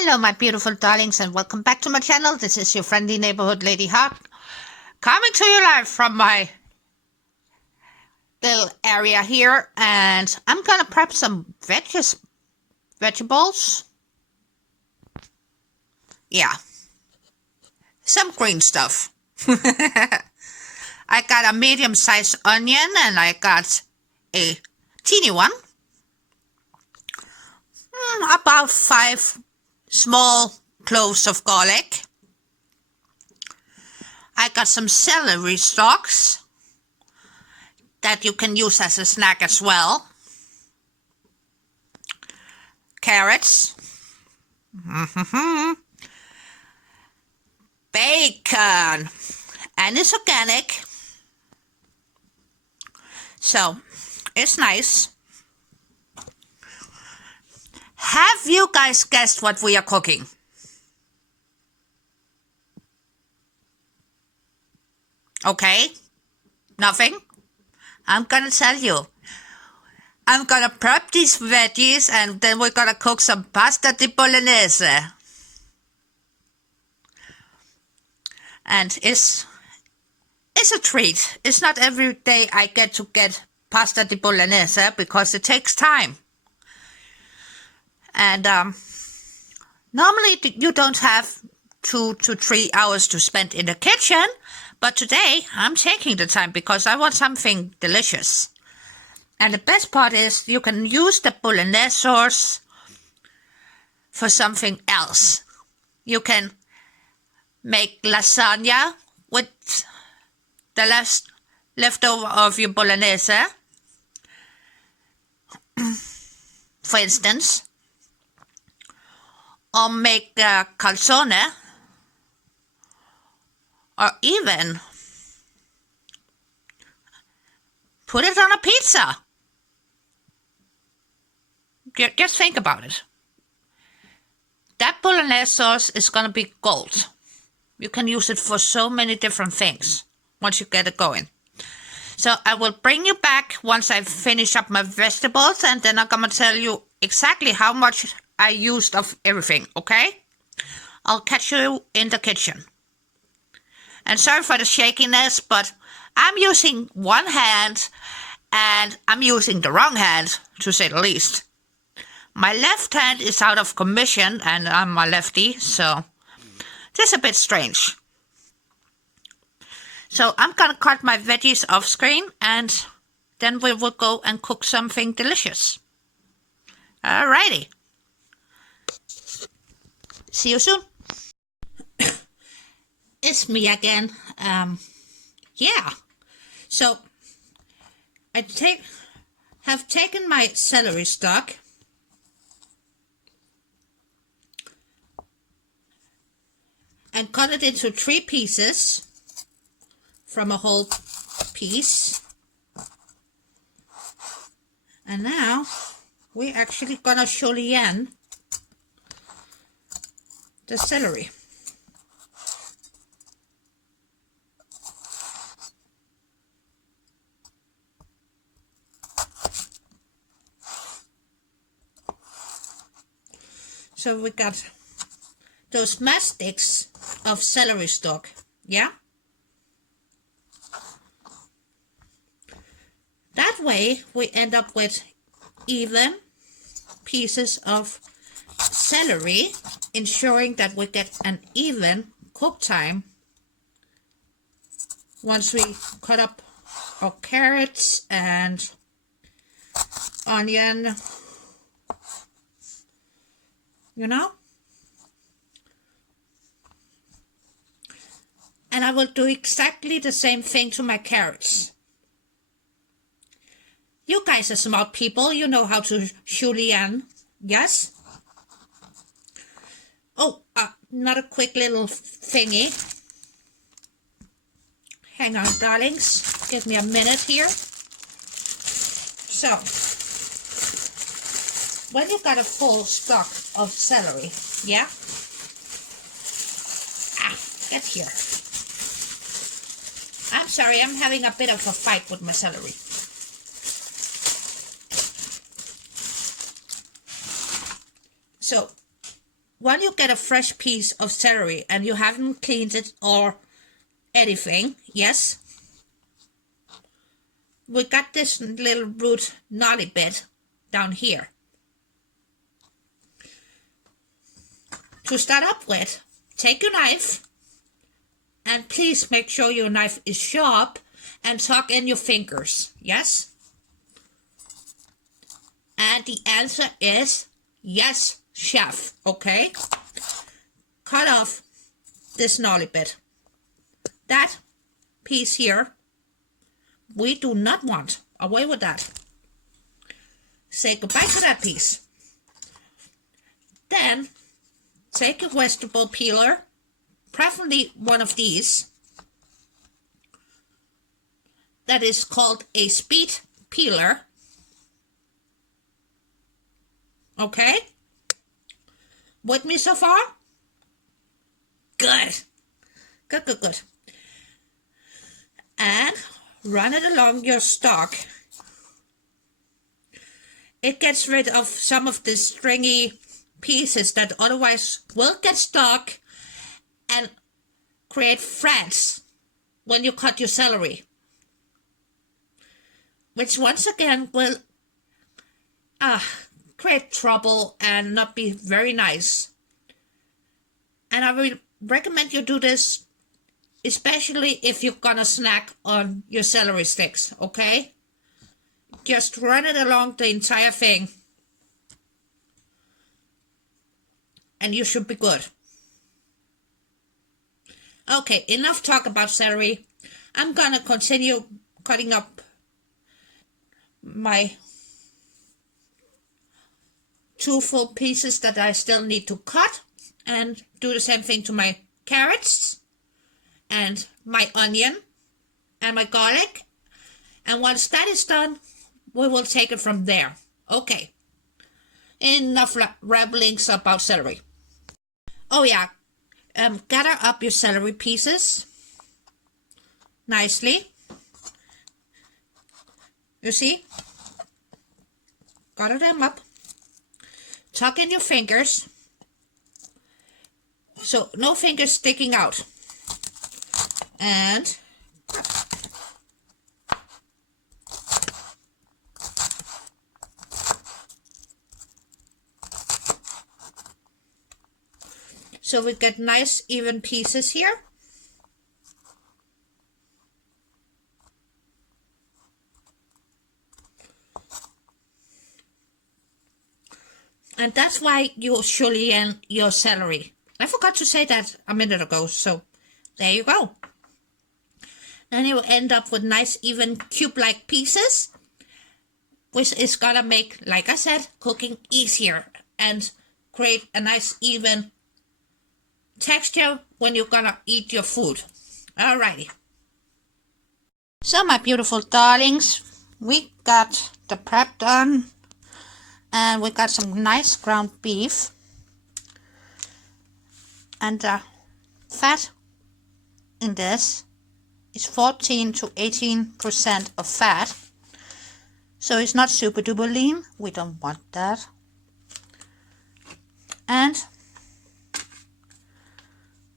Hello my beautiful darlings and welcome back to my channel. This is your friendly neighborhood Ladyha, coming to you live from my little area here, and I'm gonna prep some vegetables. Yeah, some green stuff. I got a medium-sized onion and I got a teeny one. About 5 small cloves of garlic. I got some celery stalks that you can use as a snack as well. Carrots. Bacon. And it's organic. So, it's nice. Have you guys guessed what we are cooking? Okay? Nothing? I'm gonna tell you. I'm gonna prep these veggies and then we're gonna cook some pasta di bolognese. And it's a treat. It's not every day I get to get pasta di bolognese because it takes time. And normally you don't have 2 to 3 hours to spend in the kitchen, but today I'm taking the time because I want something delicious. And the best part is you can use the bolognese sauce for something else. You can make lasagna with the leftover of your bolognese, for instance. Or make calzone, or even put it on a pizza. Just think about it. That bolognese sauce is going to be gold. You can use it for so many different things once you get it going. So I will bring you back once I finish up my vegetables, and then I'm going to tell you exactly how much I used of everything, okay? I'll catch you in the kitchen. And sorry for the shakiness, but I'm using one hand and I'm using the wrong hand, to say the least. My left hand is out of commission and I'm a lefty, so this is a bit strange. So I'm gonna cut my veggies off screen and then we will go and cook something delicious. Alrighty. See you soon. It's me again. Yeah. So I have taken my celery stalk and cut it into 3 pieces from a whole piece. And now we're actually gonna julienne the celery. So we got those mastics of celery stalk, yeah? That way we end up with even pieces of celery, ensuring that we get an even cook time once we cut up our carrots and onion, you know. And I will do exactly the same thing to my carrots. You guys are smart people, you know how to julienne, yes? Oh, another quick little thingy. Hang on, darlings. Give me a minute here. So, when you got a full stock of celery, yeah? Get here. I'm sorry, I'm having a bit of a fight with my celery. So when you get a fresh piece of celery and you haven't cleaned it or anything, yes, we got this little root knotty bit down here. To start up with, take your knife and please make sure your knife is sharp and tuck in your fingers, yes? And the answer is yes, chef, okay? Cut off this gnarly bit. That piece here, we do not want. Away with that. Say goodbye to that piece. Then, take a vegetable peeler, preferably one of these, that is called a speed peeler. Okay? With me so far? Good. Good, good, good. And run it along your stalk. It gets rid of some of the stringy pieces that otherwise will get stuck and create threads when you cut your celery, which once again will create trouble and not be very nice. And I will recommend you do this especially if you're gonna snack on your celery sticks, okay? Just run it along the entire thing and you should be good. Okay, enough talk about celery. I'm gonna continue cutting up my 2 full pieces that I still need to cut, and do the same thing to my carrots and my onion and my garlic. And once that is done, we will take it from there. Okay, enough ramblings about celery. Oh yeah, gather up your celery pieces nicely. You see? Gather them up. Tuck in your fingers. So no fingers sticking out. And so we get nice even pieces here. And that's why you julienne your celery. I forgot to say that a minute ago, so there you go. Then you end up with nice even cube-like pieces, which is gonna make, like I said, cooking easier and create a nice even texture when you're gonna eat your food. Alrighty. So my beautiful darlings, we got the prep done. And we got some nice ground beef, and the fat in this is 14 to 18% of fat, so it's not super duper lean. We don't want that. And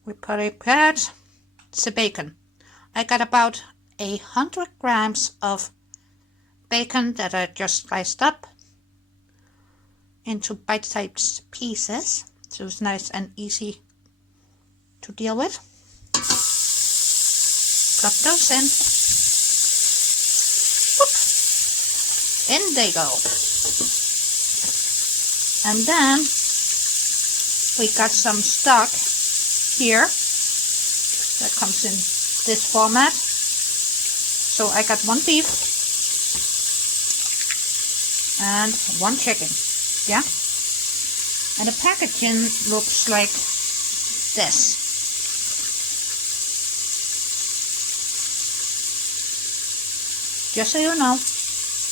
we prepared the bacon. I got about 100 grams of bacon that I just sliced up into bite-sized pieces, so it's nice and easy to deal with. Drop those in. Whoop. In they go. And then we got some stock here that comes in this format. So I got 1 beef and 1 chicken. Yeah, and the packaging looks like this. Just so you know,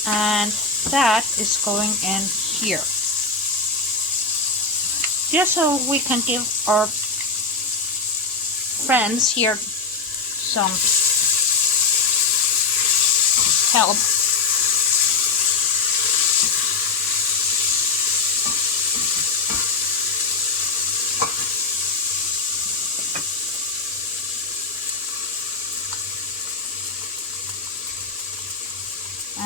and that is going in here. Just so we can give our friends here some help.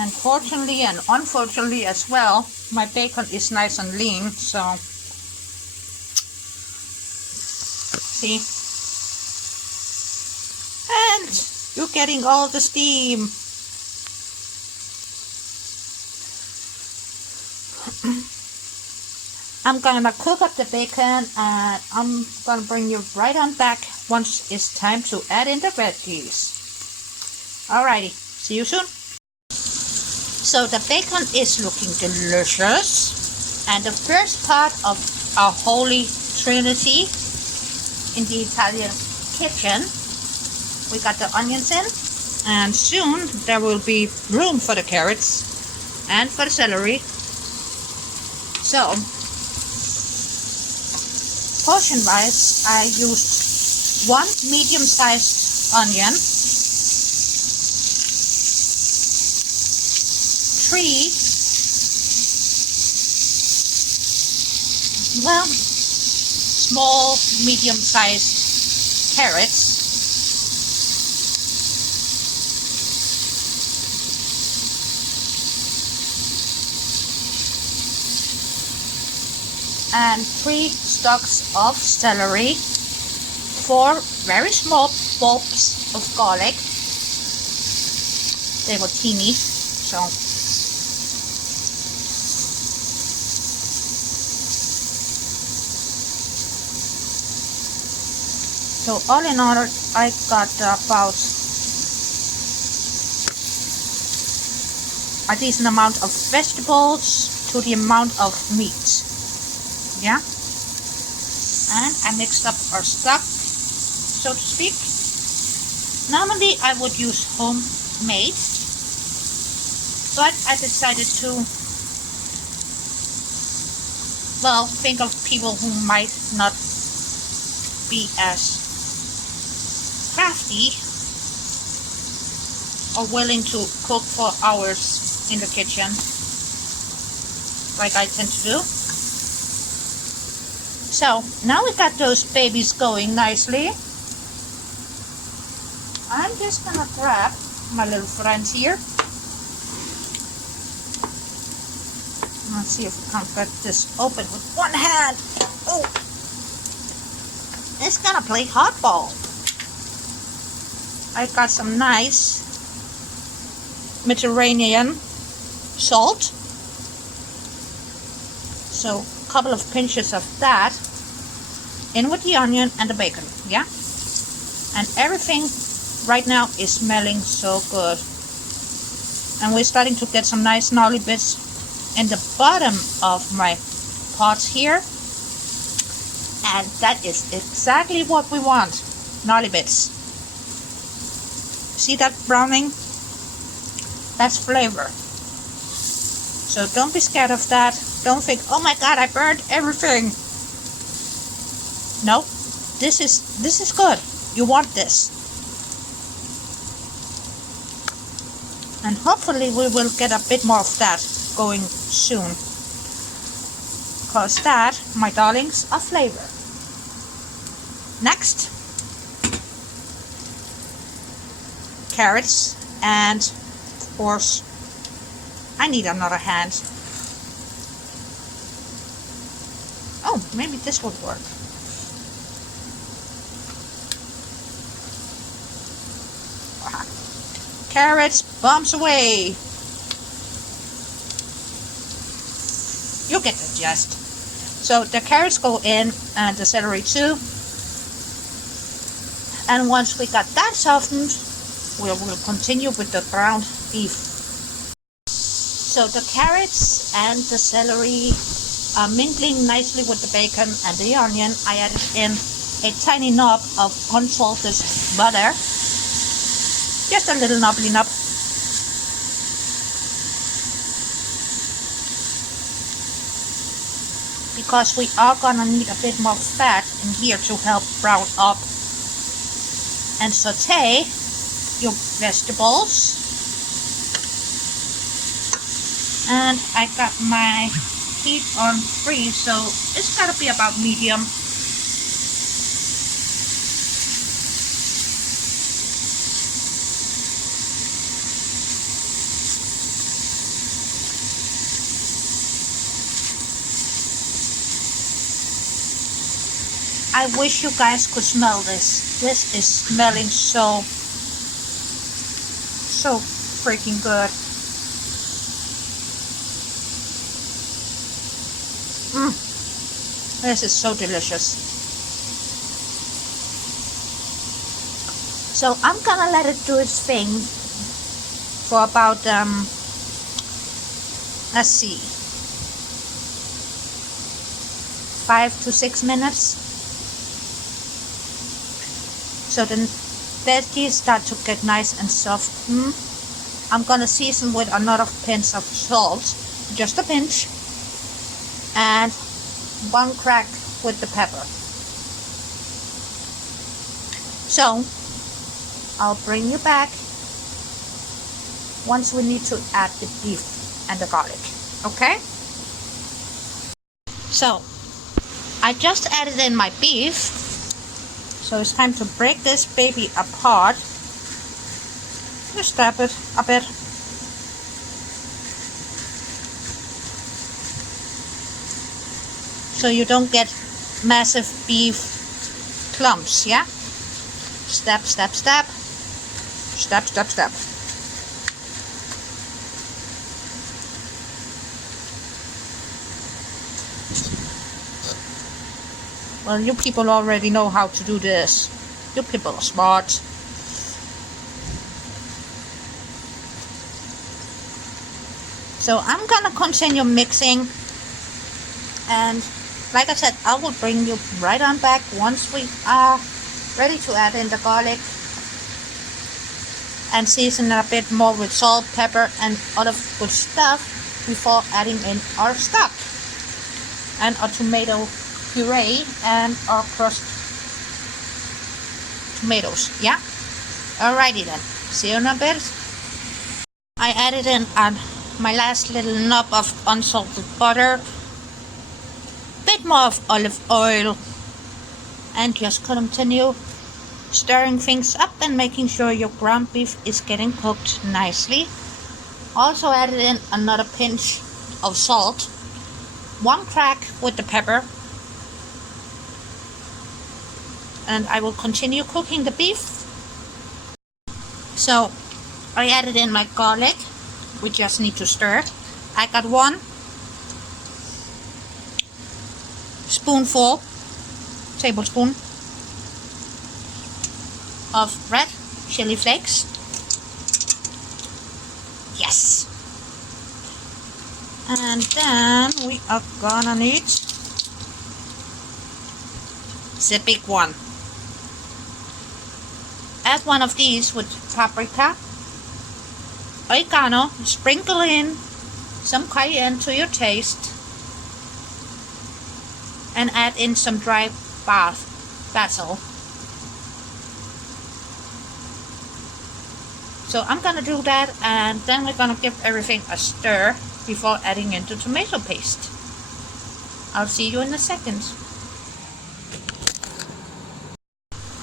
And fortunately and unfortunately as well, my bacon is nice and lean, so see, and you're getting all the steam. I'm gonna cook up the bacon and I'm gonna bring you right on back once it's time to add in the veggies. Alrighty, see you soon. So the bacon is looking delicious, and the first part of our holy trinity in the Italian kitchen, we got the onions in, and soon there will be room for the carrots and for the celery. So portion wise, I used 1 medium-sized onion, 3 small medium-sized carrots, and 3 stalks of celery, 4 very small bulbs of garlic. They were teeny, so all in all, I got about a decent amount of vegetables to the amount of meat. Yeah, and I mixed up our stock, so to speak. Normally I would use homemade, but I decided to, well, think of people who might not be as crafty or willing to cook for hours in the kitchen like I tend to do. So now we got those babies going nicely. I'm just gonna grab my little friends here. Let's see if we can get this open with one hand. Oh, it's gonna play hardball. I got some nice Mediterranean salt. So a couple of pinches of that in with the onion and the bacon, yeah? And everything right now is smelling so good. And we're starting to get some nice gnarly bits in the bottom of my pots here. And that is exactly what we want, gnarly bits. See that browning? That's flavor. So don't be scared of that. Don't think, oh my god, I burned everything. No, this is good. You want this. And hopefully we will get a bit more of that going soon. Because that, my darlings, are flavor. Next, carrots, and of course I need another hand. Oh, maybe this would work. Wow. Carrots, bombs away. You get the gist. So the carrots go in and the celery too. And once we got that softened, we will continue with the ground beef. So the carrots and the celery are mingling nicely with the bacon and the onion. I added in a tiny knob of unsalted butter. Just a little knobbly knob. Because we are gonna need a bit more fat in here to help brown up and saute your vegetables. And I got my heat on 3, so it's gotta be about medium. I wish you guys could smell this. This is smelling so freaking good. This is so delicious. So I'm gonna let it do its thing for about let's see, 5 to 6 minutes. So the veggies start to get nice and soft. I'm gonna season with another pinch of salt, just a pinch, and 1 crack with the pepper. So I'll bring you back once we need to add the beef and the garlic. Okay? So I just added in my beef. So it's time to break this baby apart. Just stab it a bit. So you don't get massive beef clumps, yeah? Stab, stab, stab. Stab, stab, stab. Well, you people already know how to do this. You people are smart. So I'm gonna continue mixing, and like I said, I will bring you right on back once we are ready to add in the garlic and season a bit more with salt, pepper and other good stuff before adding in our stock and our tomato puree and our crushed tomatoes. Yeah, alrighty then, see you in a bit. I added in my last little knob of unsalted butter, bit more of olive oil, and just continue stirring things up and making sure your ground beef is getting cooked nicely. Also added in another pinch of salt, 1 crack with the pepper, and I will continue cooking the beef. So I added in my garlic. We just need to stir. I got 1 tablespoon of red chili flakes. Yes. And then we are gonna need the big one. Add 1 of these with paprika, oregano, sprinkle in some cayenne to your taste, and add in some dry basil. So I'm gonna do that, and then we're gonna give everything a stir before adding in the tomato paste. I'll see you in a second.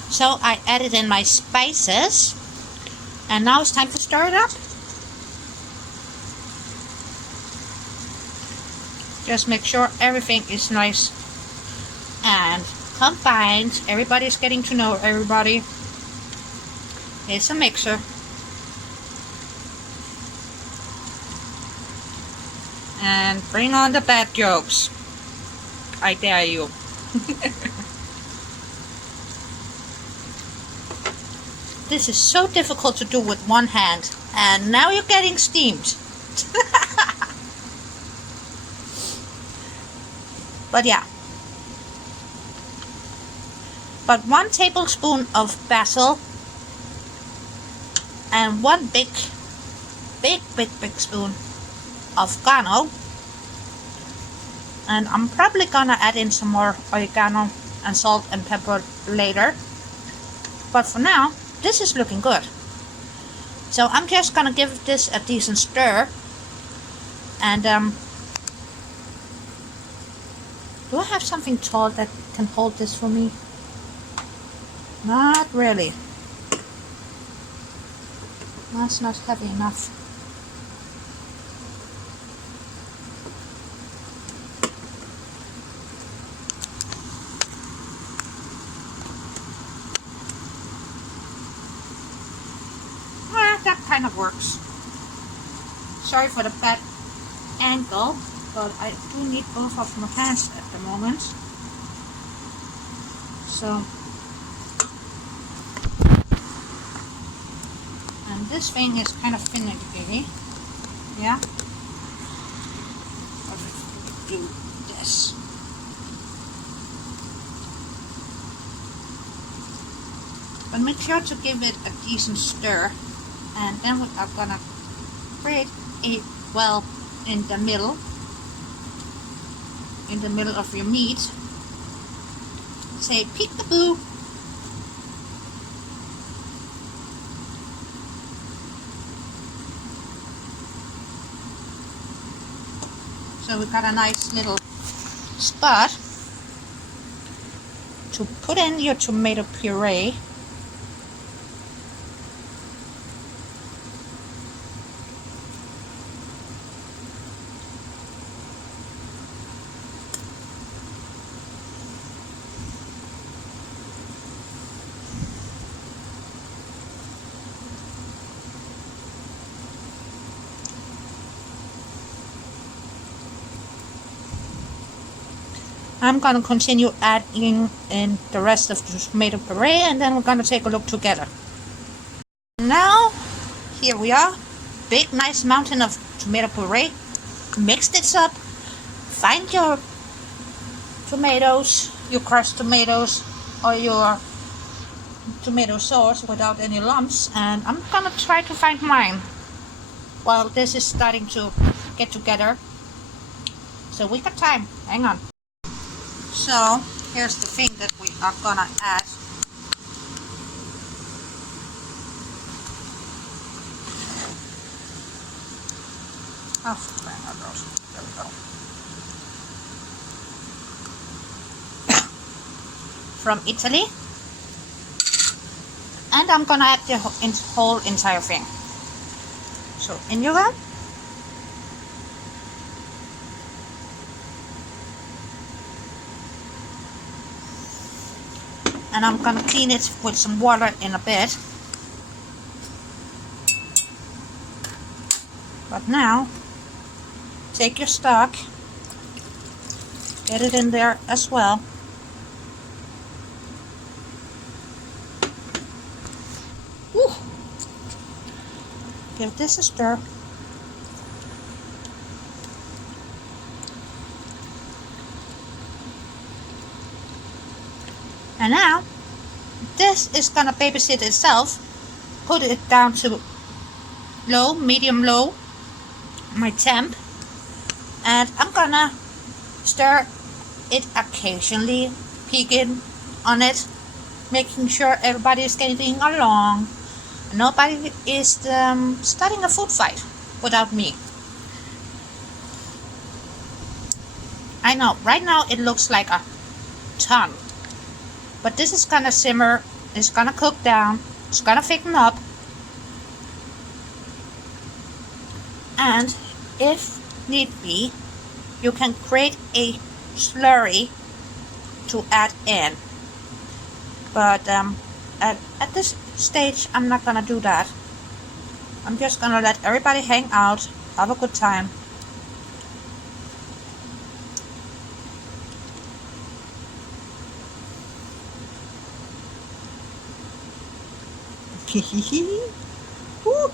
So I added in my spices, and now it's time to stir it up. Just make sure everything is nice and combined. Everybody's getting to know everybody. It's a mixer. And bring on the bad jokes. I dare you. This is so difficult to do with one hand, and now you're getting steamed. But yeah. But 1 tablespoon of basil and 1 big spoon of oregano, and I'm probably gonna add in some more oregano and salt and pepper later, but for now this is looking good. So I'm just gonna give this a decent stir, and do I have something tall that can hold this for me? Not really. That's not heavy enough. kind of works. Sorry for the bad angle, but I do need both of my hands at the moment. So, and this thing is kind of finicky, yeah. I'll do this. But make sure to give it a decent stir, and then we are gonna create a well in the middle of your meat. Say peekaboo. So we got a nice little spot to put in your tomato puree. I'm going to continue adding in the rest of the tomato puree, and then we're going to take a look together. Now, here we are. Big nice mountain of tomato puree. Mix this up. Find your tomatoes, your crushed tomatoes, or your tomato sauce without any lumps, and I'm going to try to find mine while this is starting to get together. So we got time. Hang on. So here's the thing that we are gonna add. Oh, there we go. From Italy, and I'm gonna add the whole entire thing. So in you go. And I'm gonna clean it with some water in a bit. But now, take your stock, get it in there as well. Woo. Give this a stir. And now, this is gonna babysit itself. Put it down to low, medium low, my temp. And I'm gonna stir it occasionally, peeking on it, making sure everybody is getting along. Nobody is starting a food fight without me. I know, right now it looks like a ton. But this is gonna simmer, it's gonna cook down, it's gonna thicken up. And if need be, you can create a slurry to add in. But at this stage, I'm not gonna do that. I'm just gonna let everybody hang out, have a good time. Ooh,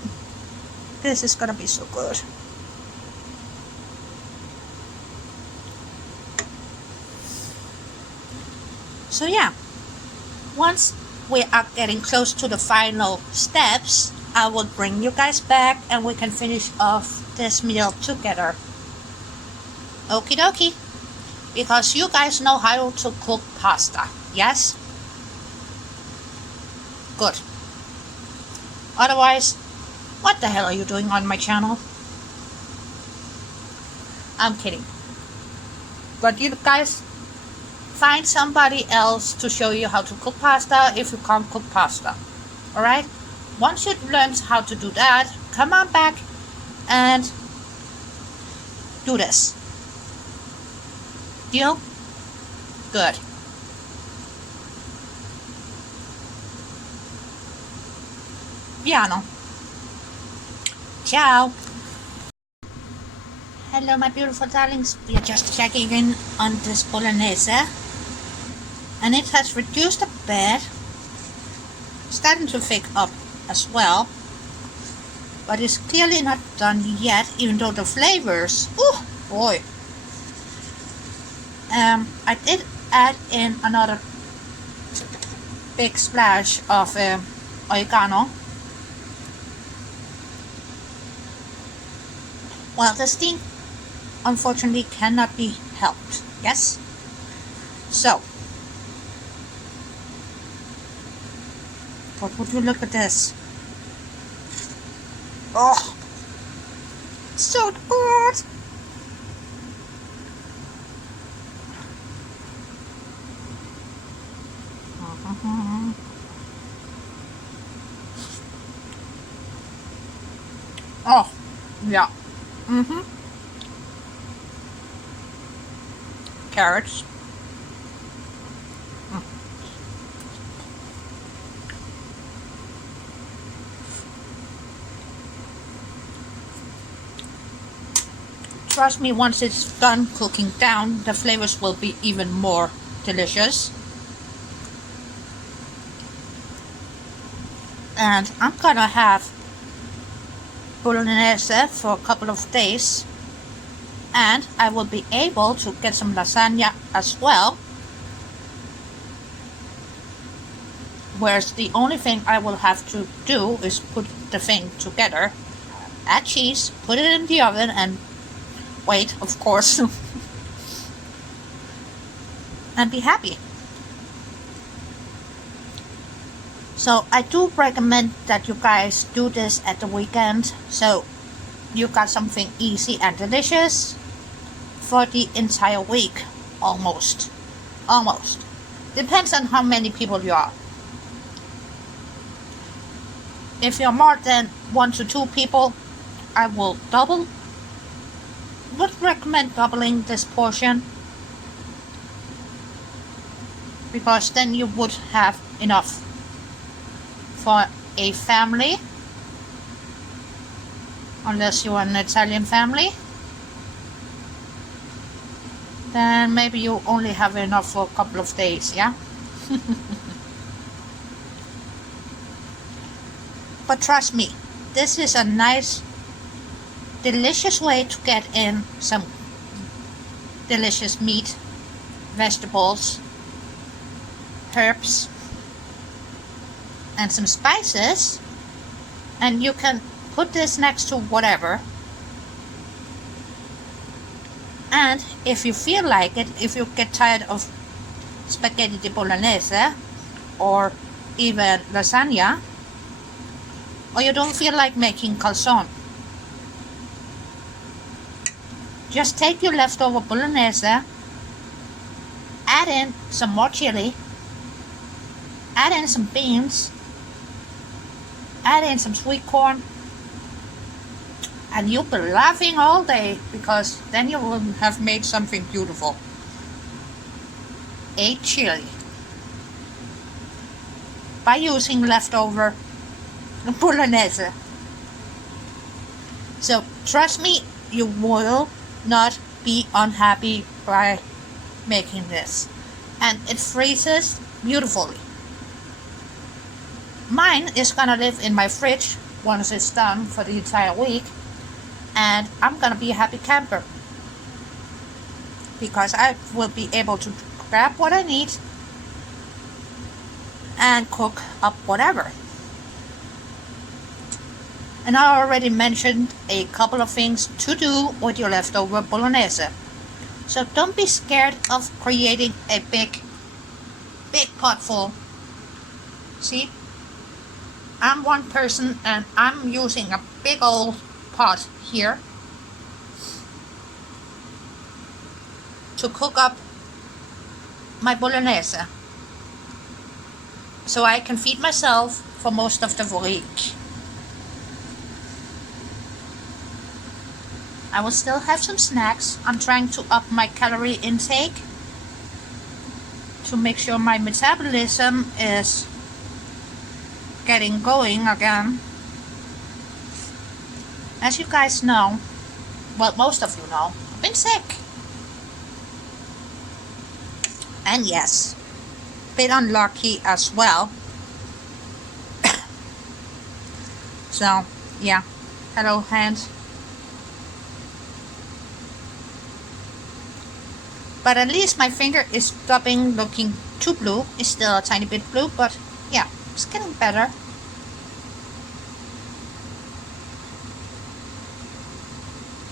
this is gonna be so good. So yeah, once we are getting close to the final steps, I will bring you guys back and we can finish off this meal together. Okie dokie. Because you guys know how to cook pasta, yes? Good. Otherwise, what the hell are you doing on my channel? I'm kidding. But you guys, find somebody else to show you how to cook pasta if you can't cook pasta. Alright? Once you learn how to do that, come on back and do this. Deal? Good. Piano. Ciao! Hello my beautiful darlings, we are just checking in on this bolognese and it has reduced a bit, starting to thick up as well, but it's clearly not done yet, even though the flavors, oh boy. I did add in another big splash of oregano. Well, the steam unfortunately cannot be helped, yes? So, but would you look at this? Oh, so good! Oh, yeah. Carrots. Trust me, once it's done cooking down, the flavors will be even more delicious. And I'm gonna have bolognese for a couple of days, and I will be able to get some lasagna as well, whereas the only thing I will have to do is put the thing together, add cheese, put it in the oven and wait, of course, and be happy. So I do recommend that you guys do this at the weekend, so you got something easy and delicious for the entire week, almost. Depends on how many people you are. If you're more than 1 to 2 people, I would recommend doubling this portion, because then you would have enough for a family, unless you're an Italian family. Then maybe you only have enough for a couple of days, yeah? But trust me, this is a nice, delicious way to get in some delicious meat, vegetables, herbs, and some spices, and you can put this next to whatever. And if you feel like it, if you get tired of spaghetti di bolognese or even lasagna, or you don't feel like making calzone, just take your leftover bolognese, add in some more chili, add in some beans, add in some sweet corn, and you'll be laughing all day, because then you will have made something beautiful. A chili by using leftover bolognese. So trust me, you will not be unhappy by making this, and it freezes beautifully. Mine is gonna live in my fridge once it's done for the entire week, and I'm gonna be a happy camper, because I will be able to grab what I need and cook up whatever. And I already mentioned a couple of things to do with your leftover bolognese, so don't be scared of creating a big pot full. See, I'm one person and I'm using a big old pot here to cook up my bolognese, so I can feed myself for most of the week. I will still have some snacks. I'm trying to up my calorie intake to make sure my metabolism is getting going again. As you guys know, well, most of you know, I've been sick. And yes, bit unlucky as well. So, yeah. Hello, hands. But at least my finger is stopping looking too blue. It's still a tiny bit blue, but yeah, it's getting better.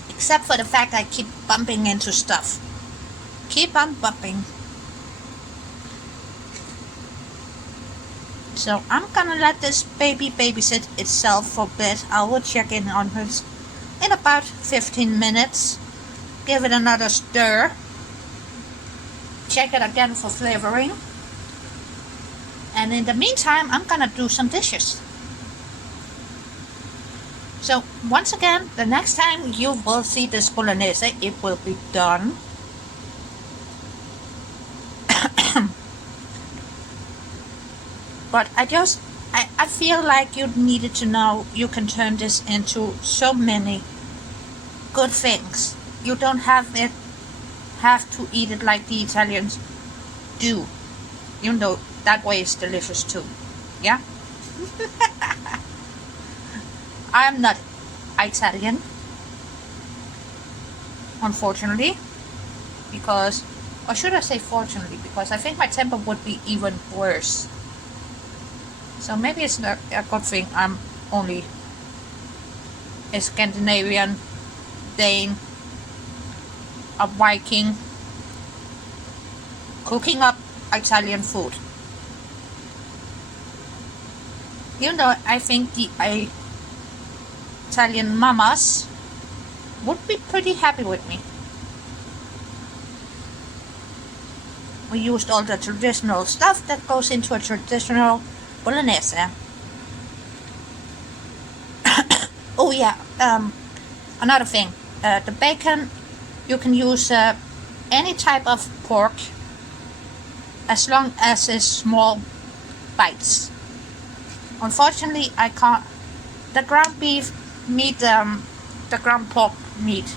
Except for the fact I keep bumping into stuff. Keep on bumping. So I'm gonna let this baby babysit itself for a bit. I will check in on her in about 15 minutes. Give it another stir. Check it again for flavoring. And in the meantime, I'm gonna do some dishes. So once again, the next time you will see this bolognese, it will be done. But I feel like you needed to know you can turn this into so many good things. You don't have to eat it like the Italians do. Even though that way is delicious too. Yeah? I'm not Italian, unfortunately, because, or should I say fortunately, because I think my temper would be even worse. So maybe it's not a good thing I'm only a Scandinavian, Dane, a Viking, cooking up Italian food. Even though I think the Italian mamas would be pretty happy with me. We used all the traditional stuff that goes into a traditional bolognese. Oh yeah, another thing, the bacon, you can use any type of pork as long as it's small bites. Unfortunately, I can't. The ground beef meat, the ground pork meat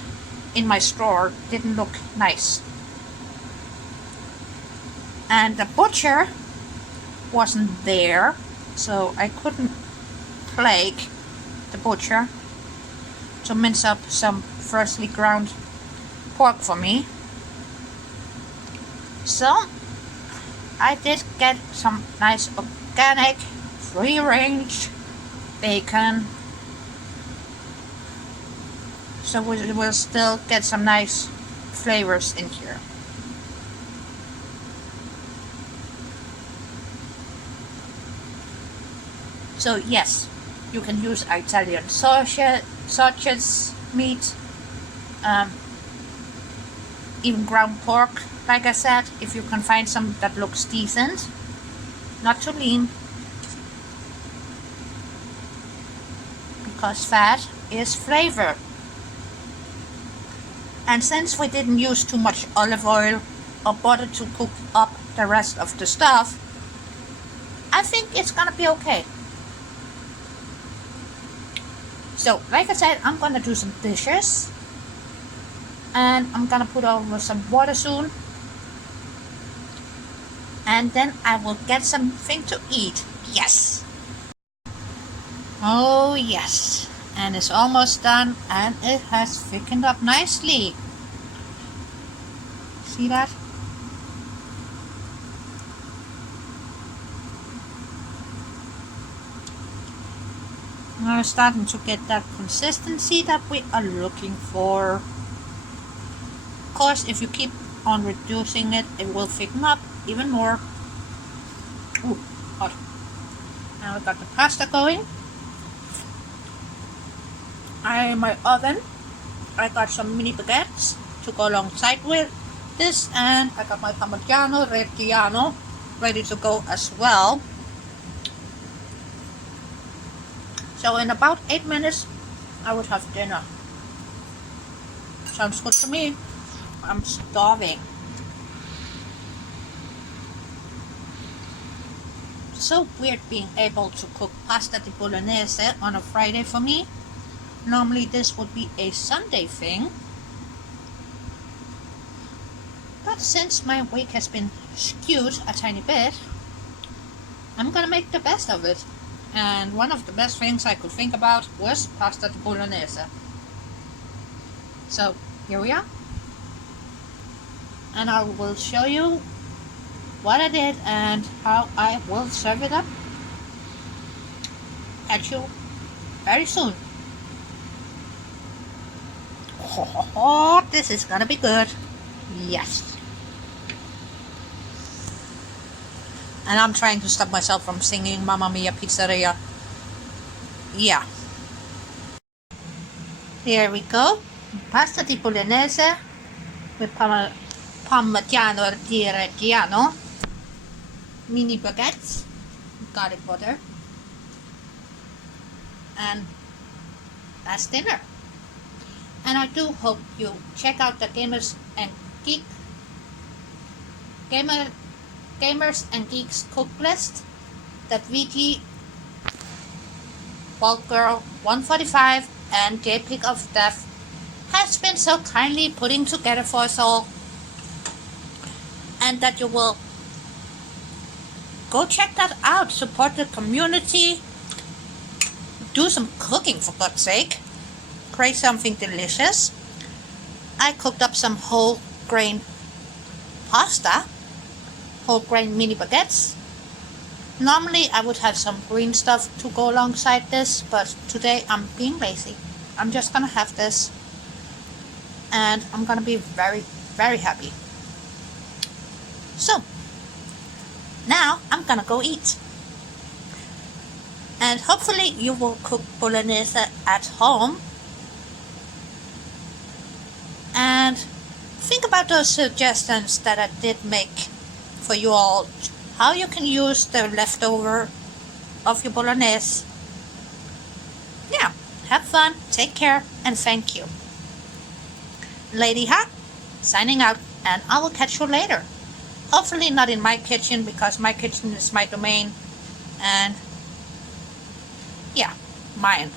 in my store didn't look nice, and the butcher wasn't there, so I couldn't plague the butcher to mince up some freshly ground pork for me. So I did get some nice organic free range bacon, so we will still get some nice flavors in here. So yes, you can use Italian sausage meat, even ground pork, like I said, if you can find some that looks decent, not too lean, because fat is flavor. And since we didn't use too much olive oil or butter to cook up the rest of the stuff, I think it's gonna be okay. So, like I said, I'm gonna do some dishes, and I'm gonna put over some water soon, and then I will get something to eat. Yes! Oh yes, and it's almost done, and it has thickened up nicely. See that? Now we're starting to get that consistency that we are looking for. Of course, if you keep on reducing it, it will thicken up even more. Ooh, hot. Now we got the pasta going. In my oven, I got some mini baguettes to go alongside with this, and I got my Reggiano ready to go as well. So in about 8 minutes, I would have dinner. Sounds good to me. I'm starving. So weird being able to cook pasta di bolognese on a Friday for me. Normally this would be a Sunday thing, but since my week has been skewed a tiny bit, I'm gonna make the best of it. And one of the best things I could think about was pasta di bolognese. So here we are, and I will show you what I did and how I will serve it up. Catch you very soon. Oh, this is gonna be good. Yes. And I'm trying to stop myself from singing Mamma Mia Pizzeria. Yeah. Here we go. Pasta di bolognese with Parmigiano di Reggiano, mini baguettes, garlic butter, and that's dinner. And I do hope you check out the Gamers and Geeks cook list that VG, Vaultgirl145 and Japic of Death has been so kindly putting together for us all, and that you will go check that out, support the community, do some cooking for God's sake, create something delicious. I cooked up some whole grain pasta, whole grain mini baguettes. Normally I would have some green stuff to go alongside this, but today I'm being lazy. I'm just gonna have this, and I'm gonna be very, very happy. So now I'm gonna go eat, and hopefully you will cook bolognese at home and think about those suggestions that I did make for you all, how you can use the leftover of your bolognese. Yeah, have fun, take care, and thank you. Ladyha, signing out, and I will catch you later. Hopefully not in my kitchen, because my kitchen is my domain, and yeah, mine.